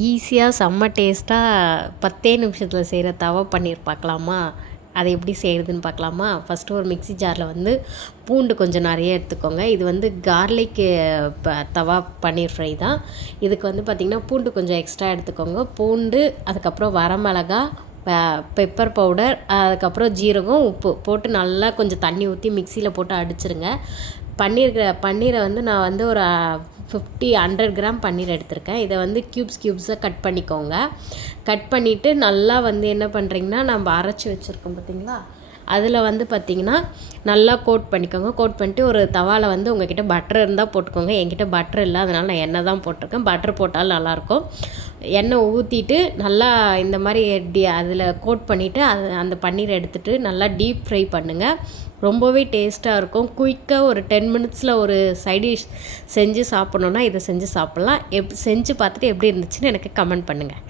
ஈஸியாக செம்ம டேஸ்ட்டாக 10 நிமிஷத்தில் செய்கிற தவா பன்னீர் பார்க்கலாமா? அதை எப்படி செய்கிறதுன்னு பார்க்கலாமா? ஃபஸ்ட்டு ஒரு மிக்ஸி ஜாரில் வந்து பூண்டு கொஞ்சம் நிறைய எடுத்துக்கோங்க. இது வந்து கார்லிக்கு தவா பன்னீர் ஃப்ரை தான். இதுக்கு வந்து பார்த்திங்கன்னா பூண்டு கொஞ்சம் எக்ஸ்ட்ரா எடுத்துக்கோங்க. பூண்டு, அதுக்கப்புறம் வரமிளகா, பெப்பர் பவுடர், அதுக்கப்புறம் ஜீரகம், உப்பு போட்டு நல்லா கொஞ்சம் தண்ணி ஊற்றி மிக்சியில் போட்டு அடிச்சிருங்க. பன்னீரை வந்து நான் வந்து ஒரு 100 கிராம் பன்னீர் எடுத்திருக்கேன். இதை வந்து க்யூப்ஸாக கட் பண்ணிக்கோங்க. கட் பண்ணிவிட்டு நல்லா வந்து என்ன பண்ணுறீங்கன்னா, நம்ம அரைச்சி வச்சுருக்கோம் பார்த்திங்களா, அதில் வந்து பார்த்திங்கன்னா நல்லா கோட் பண்ணிக்கோங்க. கோட் பண்ணிட்டு ஒரு தவாவில் வந்து உங்கள்கிட்ட பட்டர் இருந்தால் போட்டுக்கோங்க. என்கிட்ட பட்டர் இல்லை, அதனால் நான் எண்ணெய் தான் போட்டிருக்கேன். பட்டர் போட்டாலும் நல்லாயிருக்கும். எண்ணெய் ஊற்றிட்டு நல்லா இந்த மாதிரி அதில் கோட் பண்ணிவிட்டு அந்த பன்னீரை எடுத்துகிட்டு நல்லா டீப் ஃப்ரை பண்ணுங்கள். ரொம்பவே டேஸ்ட்டாக இருக்கும். குயிக்காக ஒரு 10 மினிட்ஸில் ஒரு சைட் டிஷ் செஞ்சு சாப்பிட்ணுன்னா இதை செஞ்சு சாப்பிட்லாம். செஞ்சு பார்த்துட்டு எப்படி இருந்துச்சுன்னு எனக்கு கமெண்ட் பண்ணுங்கள்.